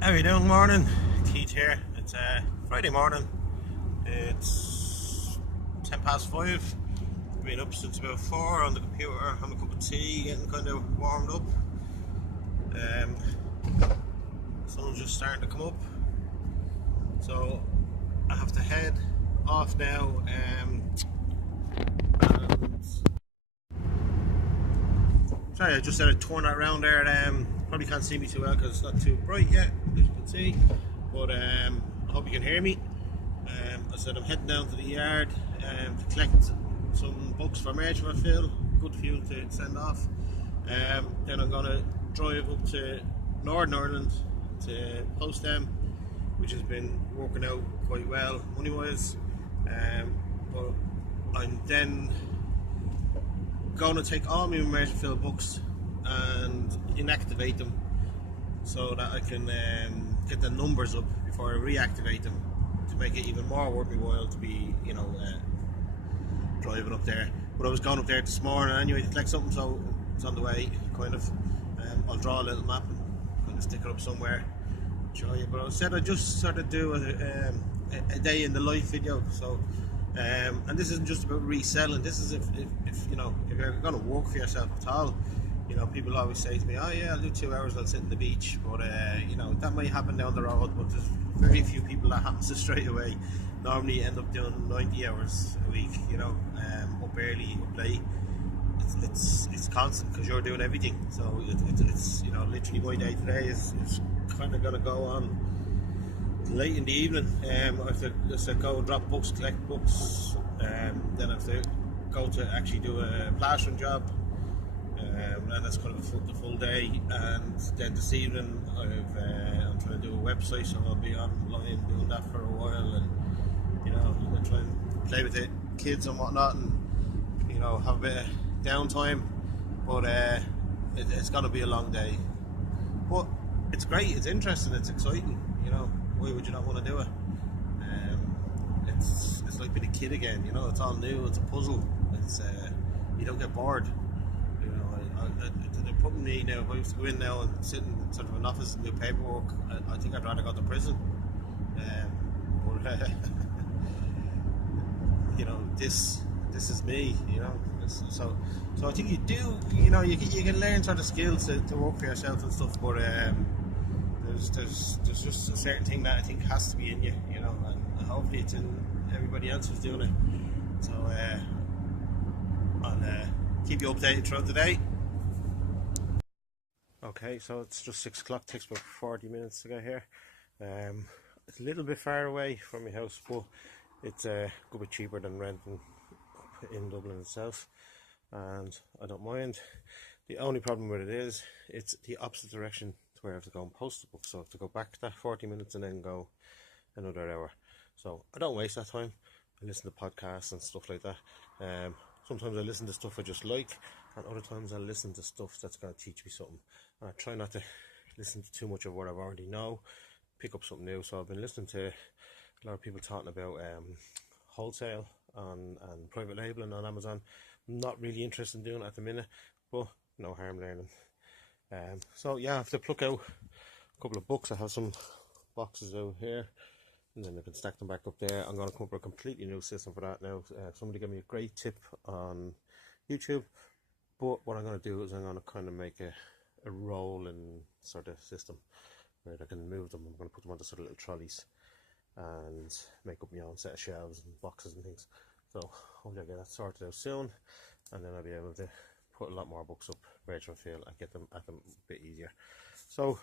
How you doing? Morning, Keith here. It's Friday morning. It's 5:10. Been up since about 4 on the computer, having a cup of tea, getting kind of warmed up. Um, Sun's just starting to come up, so I have to head off now. And sorry, I just had to turn that around there. Probably can't see me too well because it's not too bright yet, as you can see. But I hope you can hear me. I said I'm heading down to the yard to collect some books for Marchville, good few to send off. Then I'm going to drive up to Northern Ireland to post them, which has been working out quite well money wise. But I'm then going to take all my Marchville books and inactivate them so that I can get the numbers up before I reactivate them to make it even more worth my while to be, driving up there. But I was going up there this morning anyway to collect something, so it's on the way, kind of. I'll draw a little map and kind of stick it up somewhere, show you. But I said I'd just sort of do a day in the life video, so. And this isn't just about reselling. This is if you're going to work for yourself at all. People always say to me, "Oh yeah, I'll do 2 hours. I'll sit on the beach." But that might happen down the road. But there's very few people that happens to straight away. Normally, you end up doing 90 hours a week. Up early, up late. It's constant because you're doing everything. So it's literally my day today is kind of gonna go on late in the evening. I have to go and drop books, collect books. Then I have to go to actually do a plastering job. And that's kind of the full day. And then this evening, I'm trying to do a website, so I'll be online doing that for a while, and and try and play with the kids and whatnot, and have a bit of downtime. But it's going to be a long day. But it's great. It's interesting. It's exciting. Why would you not want to do it? It's like being a kid again. It's all new. It's a puzzle. It's you don't get bored. They're putting me now. If I was to go in now and sit in sort of an office and do paperwork, I think I'd rather go to prison. But this is me. So I think you do. You can learn sort of skills to work for yourself and stuff. But there's just a certain thing that I think has to be in you. And hopefully it's in everybody else who's doing it. So I'll keep you updated throughout the day. Okay, so it's just 6 o'clock. Takes about 40 minutes to get here. It's a little bit far away from my house, but it's a good bit cheaper than renting in Dublin itself, and I don't mind. The only problem with it is it's the opposite direction to where I have to go and post the book, so I have to go back that 40 minutes and then go another hour. So I don't waste that time. I listen to podcasts and stuff like that. Sometimes I listen to stuff I just like, and other times I listen to stuff that's going to teach me something. And I try not to listen to too much of what I already know, pick up something new. So I've been listening to a lot of people talking about wholesale and private labeling on Amazon. I'm not really interested in doing it at the minute, but no harm learning. So yeah, I have to pluck out a couple of books. I have some boxes out here, and then I can stack them back up there. I'm going to come up with a completely new system for that now. Somebody gave me a great tip on YouTube, but what I'm going to do is I'm going to kind of make a rolling sort of system where I can move them. I'm going to put them onto sort of little trolleys and make up my own set of shelves and boxes and things. So hopefully I'll get that sorted out soon, and then I'll be able to put a lot more books up Rachel Field and get them at them a bit easier. So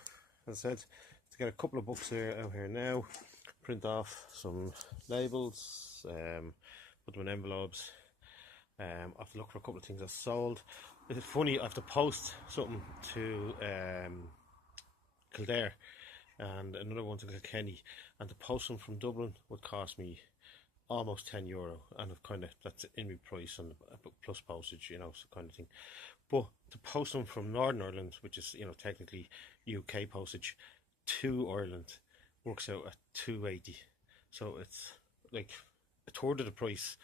as I said, to get a couple of books out here now, print off some labels, put them in envelopes. I have to look for a couple of things that's sold. It's funny, I have to post something to Kildare and another one to Kilkenny, and to post them from Dublin would cost me almost €10, and I've kind of, that's in my price and plus postage, so kind of thing. But to post them from Northern Ireland, which is technically UK postage, to Ireland works out at 280. So it's like a third of the price,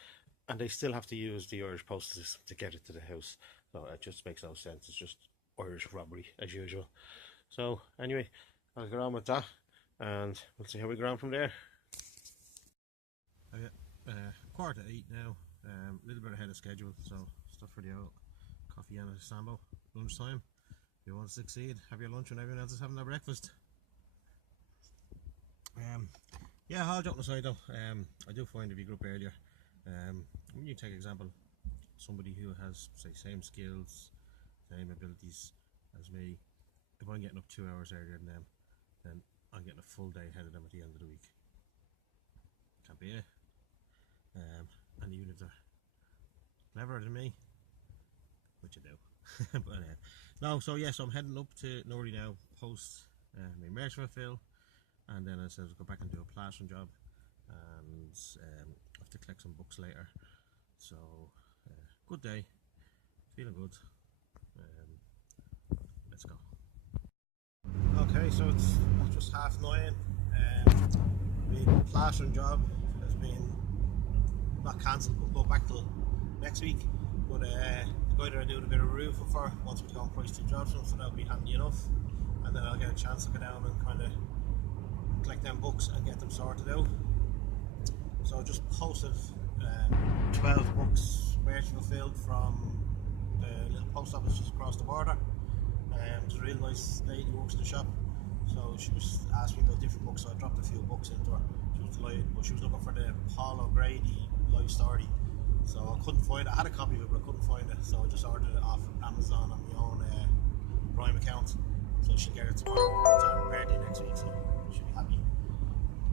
and they still have to use the Irish postal system to get it to the house. So it just makes no sense. It's just Irish robbery as usual. So anyway, I'll get on with that. and we'll see how we go on from there. Oh yeah, 7:45 now, a little bit ahead of schedule, so stuff for the old coffee and a sambo. Lunchtime. If you want to succeed, have your lunch when everyone else is having their breakfast. Yeah, all joking aside though, I do find if you grew up earlier, when you take example, somebody who has, say, same skills, same abilities as me, if I'm getting up 2 hours earlier than them, then I'm getting a full day ahead of them at the end of the week. Can't be it. And even if they're cleverer than me, which I do. But no, so yes, I'm heading up to Newry now, post my merch fill, and then I said I'll go back and do a plastering job, and I have to collect some books later. So good day, feeling good. Let's go. Okay, so it's just 9:30. The plastering job has been not cancelled, but go back till next week. But the guy that I do a bit of roofing for wants me to go and price 2 jobs for him, so that'll be handy enough. And then I'll get a chance to go down and kind of collect them books and get them sorted out. So I just posted 12 books merch fulfilled from the little post office just across the border. There's a real nice lady who works in the shop, so she was asking me about different books, so I dropped a few books into her. She was delighted, but she was looking for the Paul O'Grady life story, so I couldn't find it. I had a copy of it, but I couldn't find it, so I just ordered it off Amazon on my own Prime account, so she'll get it tomorrow. It's on her birthday next week, so she'll be happy.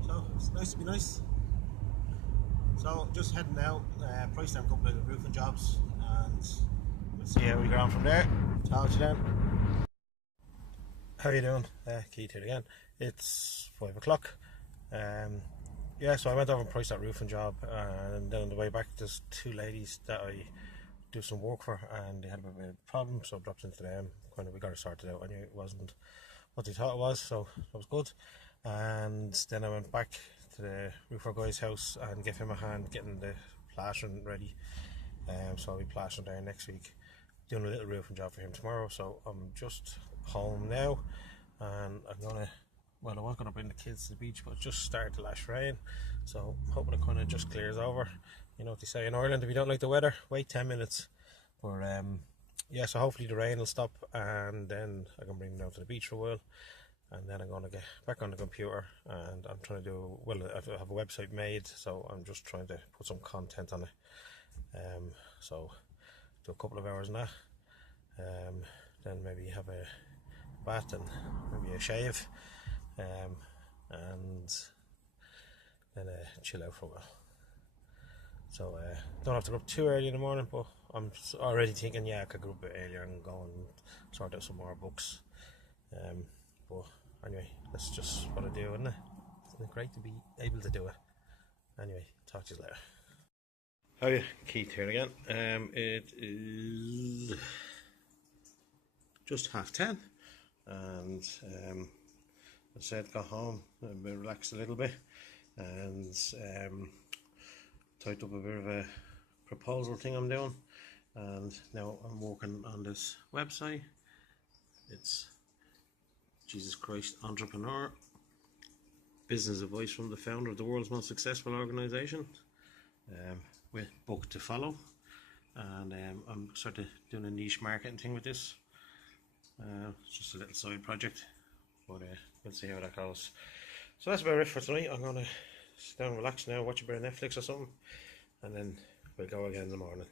So it's nice to be nice. So just heading now, priced down a couple of the roofing jobs, and we'll see how we go on from there. Talk to you then. How you doing? Keith here again. It's 5 o'clock. Yeah, so I went over and priced that roofing job, and then on the way back there's 2 ladies that I do some work for, and they had a bit of a problem, so I dropped into them. Kind of, we got it sorted out anyway. It wasn't what they thought it was, so that was good. And then I went back to the roofer guy's house and gave him a hand getting the plastering ready. So I'll be plastering there next week, doing a little roofing job for him tomorrow. So I'm just home now, and I'm gonna, well, I was gonna bring the kids to the beach, but it just started to lash rain, so I'm hoping it kind of just clears over. You know what they say in Ireland, if you don't like the weather, wait 10 minutes. But yeah, so hopefully the rain will stop, and then I can bring them down to the beach for a while, and then I'm going to get back on the computer, and I'm trying to do, well, I have a website made, so I'm just trying to put some content on it. So do a couple of hours on that, then maybe have a bath and maybe a shave, and then chill out for a while. So don't have to go up too early in the morning, but I'm already thinking, yeah, I could go up a bit earlier and go and sort out some more books. But anyway, that's just what I do, isn't it? Isn't it great to be able to do it? Anyway, talk to you later. How are you? Keith here again. It is just 10:30, and I said got home, I've been relaxed a little bit, and typed up a bit of a proposal thing I'm doing, and now I'm working on this website. It's Jesus Christ Entrepreneur, business advice from the founder of the world's most successful organisation, with book to follow. And I'm sort of doing a niche marketing thing with this. It's just a little side project, but we'll see how that goes. So that's about it for tonight. I'm going to sit down and relax now, watch a bit of Netflix or something, and then we'll go again in the morning.